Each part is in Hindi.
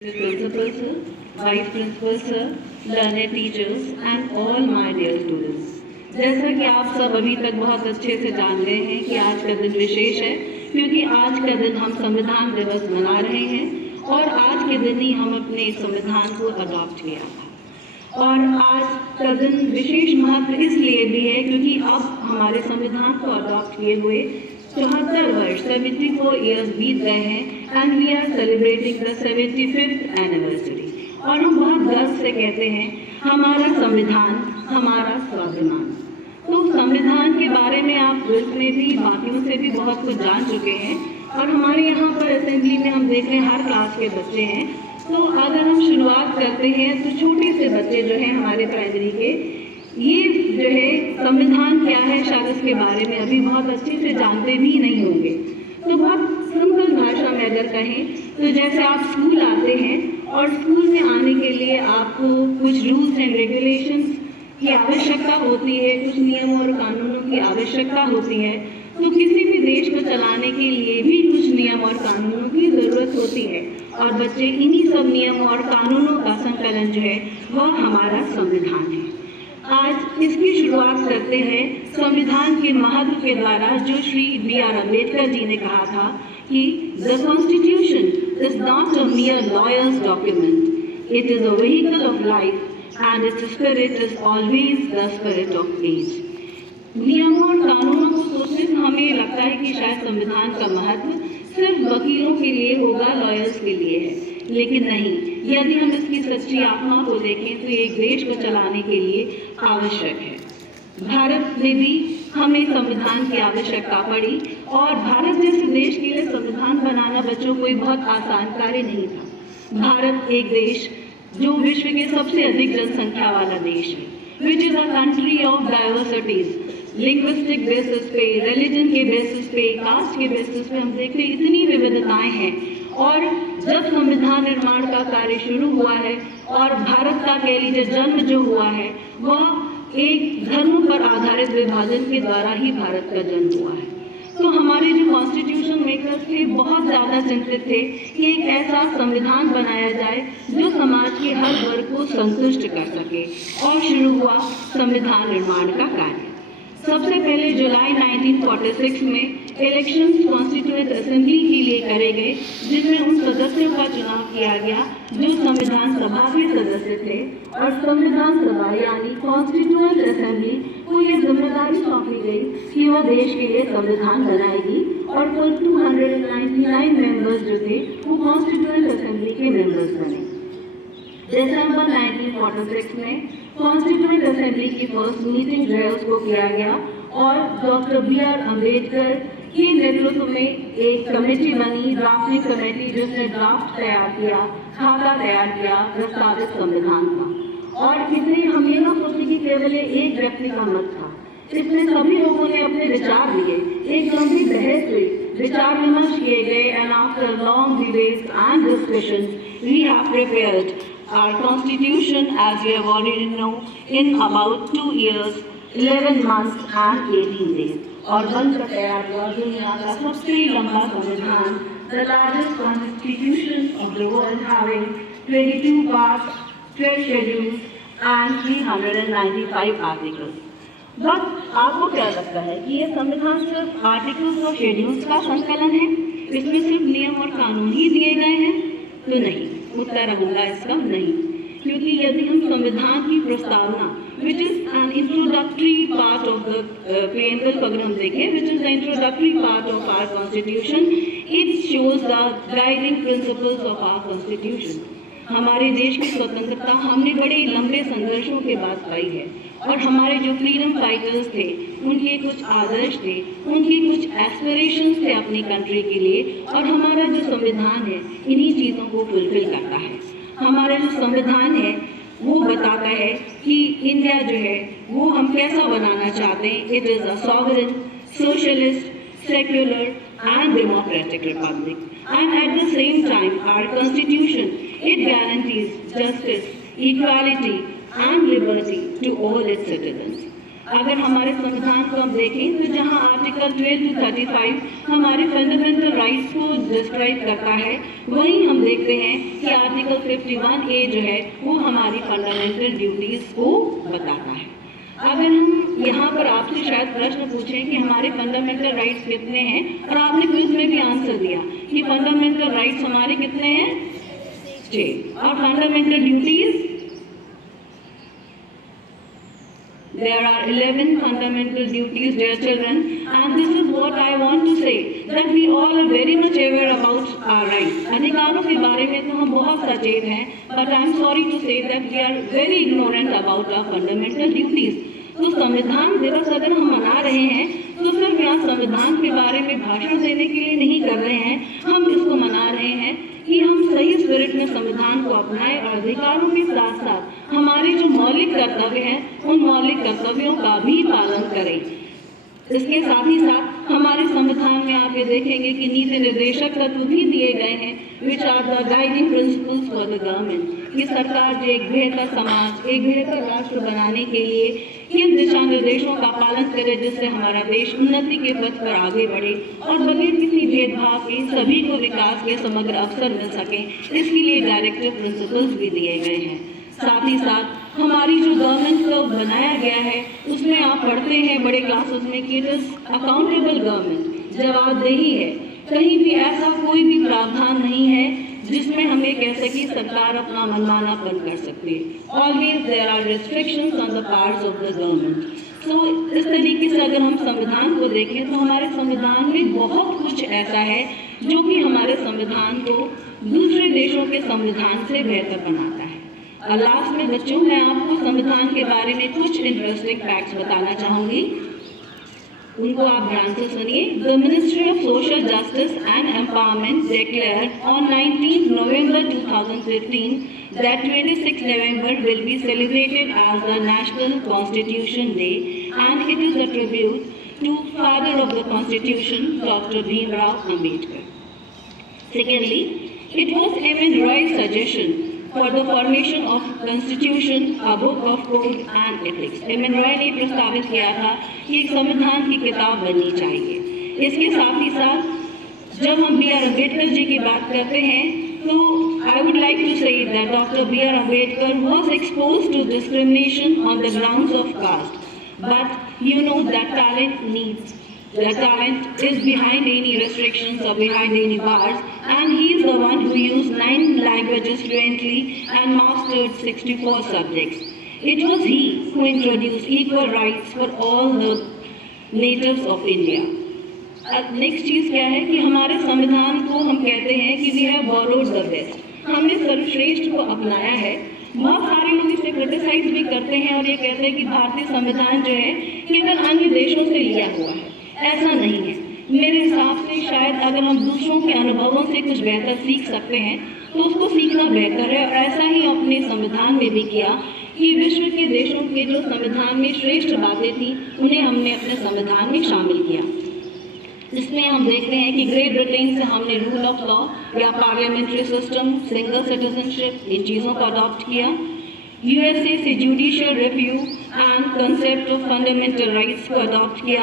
Principal sir, Vice Principal sir, learned teachers and all my dear students. जैसा कि आप सब अभी तक बहुत अच्छे से जान गए हैं कि आज का दिन विशेष है क्योंकि आज का दिन हम संविधान दिवस मना रहे हैं और आज के दिन ही हम अपने संविधान को अडॉप्ट किया था। और आज का दिन विशेष महत्व इसलिए भी है क्योंकि अब हमारे संविधान को अडॉप्ट किए हुए 74 वर्ष 74 ईयर्स बीत गए हैं and we are celebrating the 75th anniversary. और हम बहुत गर्व से कहते हैं हमारा संविधान हमारा स्वाभिमान। तो संविधान के बारे में आप ग्रुप में भी बाकियों से भी बहुत कुछ जान चुके हैं और हमारे यहाँ पर असेंबली में हम देख रहे हैं हर क्लास के बच्चे हैं। तो अगर हम शुरुआत करते हैं तो छोटे से बच्चे जो हैं हमारे प्राइमरी के ये जो है संविधान क्या है शायद इसके बारे में अभी बहुत अच्छे से जानते भी नहीं होंगे। तो बहुत सिंपल भाषा में अगर कहें तो जैसे आप स्कूल आते हैं और स्कूल में आने के लिए आपको कुछ रूल्स एंड रेगुलेशंस की आवश्यकता होती है, कुछ नियम और कानूनों की आवश्यकता होती है। तो किसी भी देश को चलाने के लिए भी कुछ नियम और कानूनों की ज़रूरत होती है और बच्चे इन्हीं सब नियम और कानूनों का संकलन जो है वह हमारा संविधान है। आज इसकी शुरुआत करते हैं संविधान के महत्व के द्वारा जो श्री B.R. अम्बेडकर जी ने कहा था कि the constitution is not a mere lawyer's document, it is a vehicle of life and its spirit is always the spirit of age। नियमों और कानूनों को सोचने से हमें लगता है कि शायद संविधान का महत्व सिर्फ वकीलों के लिए होगा, लॉयर्स के लिए है, लेकिन नहीं। यदि हम इसकी सच्ची आत्मा को देखें तो ये एक देश को चलाने के लिए आवश्यक है। भारत में भी हमें संविधान की आवश्यकता पड़ी और भारत जैसे देश के लिए संविधान बनाना बच्चों कोई बहुत आसान कार्य नहीं था। भारत एक देश जो विश्व के सबसे अधिक जनसंख्या वाला देश है, which is a country of diversities. Linguistic basis पे, रिलीजन के बेसिस पे, कास्ट के बेसिस पे हम देखते हैं इतनी विविधताएं हैं। और जब संविधान निर्माण का कार्य शुरू हुआ है और भारत का कह लीजिए जन्म जो हुआ है वह एक धर्म पर आधारित विभाजन के द्वारा ही भारत का जन्म हुआ है। तो हमारे जो कॉन्स्टिट्यूशन मेकर्स थे बहुत ज़्यादा चिंतित थे कि एक ऐसा संविधान बनाया जाए जो समाज के हर वर्ग को संतुष्ट कर सके और शुरू हुआ संविधान निर्माण का कार्य। सबसे पहले जुलाई 1946 में इलेक्शंस कॉन्स्टिट्यूएंट असेंबली के लिए करे गए जिनमें उन सदस्यों का चुनाव किया गया जो संविधान सभा के सदस्य थे और संविधान सभा यानी कॉन्स्टिट्यूएंट असेंबली को ये जिम्मेदारी सौंपी गई कि वह देश के लिए संविधान बनाएगी और कुल 299 मेंबर्स जो थे वो कॉन्स्टिट्यूएंट असेंबली के मेंबर्स बने। दिसंबर 1946 में कॉन्स्टिट्यूएंट असेंबली की फर्स्ट मीटिंग जो है उसको किया गया और डॉक्टर B.R. अम्बेडकर के नेतृत्व में एक कमेटी बनी, ड्राफ्टिंग कमेटी, जिसने ड्राफ्ट तैयार किया, खाका तैयार किया प्रस्तावित संविधान का। और इसमें हम ये ना सोचे कि केवल एक व्यक्ति का मत था, इसमें सभी लोगों ने अपने विचार दिए, एक गंभीर बहस हुई, विचार विमर्श किए गए and after long debates and discussions we have prepared our constitution as we have already know in about 2 years 11 months and 18 days और बनकर तैयार हुआ दुनिया का सबसे लंबा संविधान, the largest constitution of the world having 22 parts, 12 schedules and 395 articles। बस आपको क्या लगता है कि ये संविधान सिर्फ आर्टिकल्स और शेड्यूल्स का संकलन है, इसमें सिर्फ नियम और कानून ही दिए गए हैं? तो नहीं, उत्तर होगा इसका नहीं, क्योंकि यदि हम संविधान की प्रस्तावना which is an introductory part of the preamble को अगर हम देखें, which is the introductory part of our constitution, it shows the guiding principles of our constitution. हमारे देश की स्वतंत्रता हमने बड़े लंबे संघर्षों के बाद पाई है और हमारे जो फ्रीडम फाइटर्स थे उनके कुछ आदर्श थे, उनके कुछ एस्पिरेशंस थे अपनी कंट्री के लिए और हमारा जो संविधान है इन्हीं चीज़ों को फुलफिल करता है। हमारा जो संविधान है वो बताता है कि इंडिया जो है वो हम कैसा बनाना चाहते हैं। It is a sovereign, socialist, secular and democratic Republic and at the same time our constitution it guarantees justice, equality and liberty to all its citizens। अगर हमारे संविधान को हम देखें तो जहां आर्टिकल 12 to 35 हमारे फंडामेंटल राइट्स को डिस्क्राइब करता है, वहीं हम देखते हैं कि आर्टिकल 51A जो है वो हमारी फंडामेंटल ड्यूटीज को बताता है। अगर हम यहाँ पर आपसे शायद प्रश्न पूछें कि हमारे फंडामेंटल राइट्स कितने हैं, और आपने क्विज में भी आंसर दिया कि फंडामेंटल राइट्स हमारे कितने हैं, 6, और fundamental duties there are 11 fundamental duties, dear children, and this is what I want to say, that we all are very much aware about our rights. अधिकारों के बारे में तो हम बहुत सचेत हैं, but I am sorry to say that we are very ignorant about our fundamental duties. तो संविधान दिवस अगर हम मना रहे हैं तो सिर्फ यहाँ संविधान के बारे में भाषण देने के लिए नहीं कर रहे हैं, हम इसको मना रहे हैं कि हम सही स्पिरिट में संविधान को अपनाएं और अधिकारों के साथ साथ हमारे जो मौलिक कर्तव्य हैं उन मौलिक कर्तव्यों का भी पालन करें। इसके साथ ही साथ हमारे संविधान में आप ये देखेंगे कि नीति निर्देशक तत्व भी दिए गए हैं, which are the guiding principles for the government, कि सरकार जो एक बेहतर समाज, एक बेहतर राष्ट्र बनाने के लिए किन दिशा निर्देशों का पालन करे जिससे हमारा देश उन्नति के पथ पर आगे बढ़े और बगैर किसी भेदभाव के सभी को विकास के समग्र अवसर मिल सके, इसके लिए डायरेक्टिव प्रिंसिपल्स भी दिए गए हैं। साथ ही साथ हमारी जो गवर्नमेंट को बनाया गया है उसमें आप पढ़ते हैं बड़े क्लासेस में कि इट इज अकाउंटेबल गवर्नमेंट, जवाबदेही है। कहीं भी ऐसा कोई भी प्रावधान नहीं है जिसमें हम ये कह सकें सरकार अपना मनमानापन कर सकती है। Always there are restrictions on the parts of the government. So इस तरीके से अगर हम संविधान को देखें तो हमारे संविधान में बहुत कुछ ऐसा है जो कि हमारे संविधान को दूसरे देशों के संविधान से बेहतर बनाता है। लास्ट में बच्चों मैं आपको संविधान के बारे में कुछ इंटरेस्टिंग फैक्ट्स बताना चाहूँगी, उनको आप ध्यान से सुनिए। The ministry of social justice and empowerment declared on 19 November 2015 that 26 November will be celebrated as the National Constitution Day, and it is a tribute to Father of the Constitution, Dr. Bhimrao Ambedkar. Secondly, it was M.N. Roy's suggestion for the formation of Constitution, a book of code and ethics. M.N. Roy ने प्रस्तावित किया था कि एक संविधान की किताब बननी चाहिए। इसके साथ ही साथ जब हम B.R. अम्बेडकर जी की बात करते हैं तो I would like to say that Dr. B.R. Ambedkar was exposed to discrimination on the grounds of caste, but you know that talent is behind any restrictions or behind any bars, and he is the one who used 9 languages fluently and mastered 64 subjects. It was he who introduced equal rights for all the natives of India. Next चीज़ क्या है कि हमारे संविधान को हम कहते हैं कि we have borrowed the best, हमने सर्वश्रेष्ठ को अपनाया है। बहुत सारे लोग इसे क्रिटिसाइज भी करते हैं और ये कहते हैं कि भारतीय संविधान जो है केवल अन्य देशों से लिया हुआ है, ऐसा नहीं है। मेरे हिसाब से शायद अगर हम दूसरों के अनुभवों से कुछ बेहतर सीख सकते हैं तो उसको सीखना बेहतर है, और ऐसा ही अपने संविधान में भी किया कि विश्व के देशों के जो संविधान में श्रेष्ठ बातें थी उन्हें हमने अपने संविधान में शामिल किया। जिसमें हम देखते हैं कि ग्रेट ब्रिटेन से हमने रूल ऑफ लॉ या पार्लियामेंट्री सिस्टम, सिंगल सिटीजनशिप, इन चीज़ों को अडॉप्ट किया। यूएसए से judicial review and concept of fundamental rights को अडॉप्ट किया।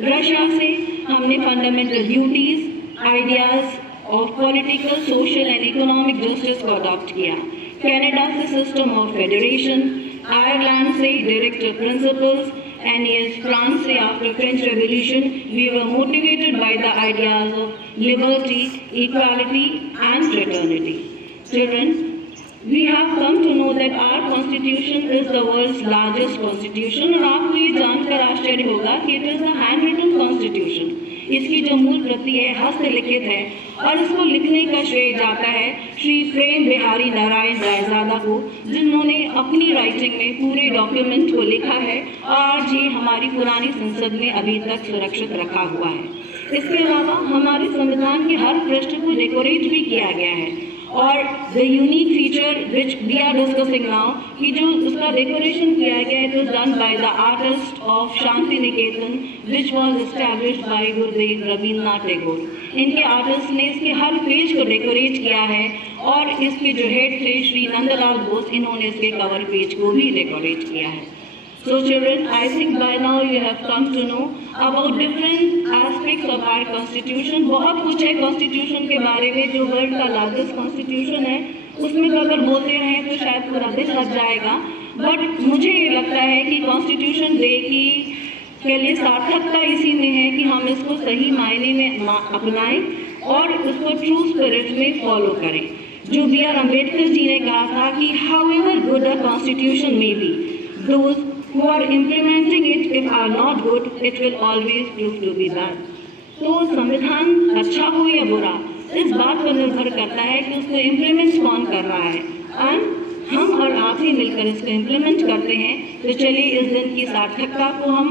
रशिया से हमने fundamental duties, ideas of political, social and economic justice को अडॉप्ट किया। कनाडा से सिस्टम ऑफ फेडरेशन, आयरलैंड से directive principles, and yes, France after French Revolution, we were motivated by the ideas of liberty, equality and fraternity. Children, we have come to know that our constitution is the world's largest constitution, और आपको ये जानकर आश्चर्य होगा कि it is a handwritten constitution. इसकी जो मूल प्रति है हस्तलिखित है, और इसको लिखने का श्रेय जाता है श्री प्रेम बिहारी नारायण रायजादा को, जिन्होंने अपनी राइटिंग में पूरे डॉक्यूमेंट को लिखा है और ये हमारी पुरानी संसद में अभी तक सुरक्षित रखा हुआ है। इसके अलावा हमारे संविधान के हर पृष्ठ को डेकोरेट भी किया गया है, और the unique feature which we are discussing now कि जो उसका डेकोरेशन किया गया है, it was done by the artist of Shantiniketan which was established by Gurudev Rabindranath Tagore. इनके आर्टिस्ट ने इसके हर पेज को डेकोरेट किया है, और इसके जो हेड थे श्री नंदलाल बोस, इन्होंने इसके कवर पेज को भी डेकोरेट किया है। So children, I think by now you have come to know about different aspects of our constitution. बहुत कुछ है constitution के बारे में, जो वर्ल्ड का लार्जेस्ट constitution है, उसमें अगर बोलते रहें तो शायद पूरा दिन लग जाएगा। बट मुझे ये लगता है कि constitution डे के लिए सार्थकता इसी में है कि हम इसको सही मायने में अपनाएं और उसको ट्रू स्पिरिट में फॉलो करें। जो बी आर अम्बेडकर जी ने कहा था कि however good a constitution may be, those who are implementing it if are not good, it will always prove to be bad. तो संविधान अच्छा हो या बुरा, इस बात पर निर्भर करता है कि उसको इम्प्लीमेंट कौन कर रहा है, एंड हम और आप ही मिलकर इसको इम्प्लीमेंट करते हैं। तो चलिए इस दिन की सार्थकता को हम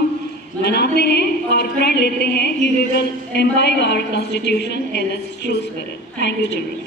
मनाते हैं और प्रण लेते हैं कि we will imbibe our constitution in its true spirit. Thank you children.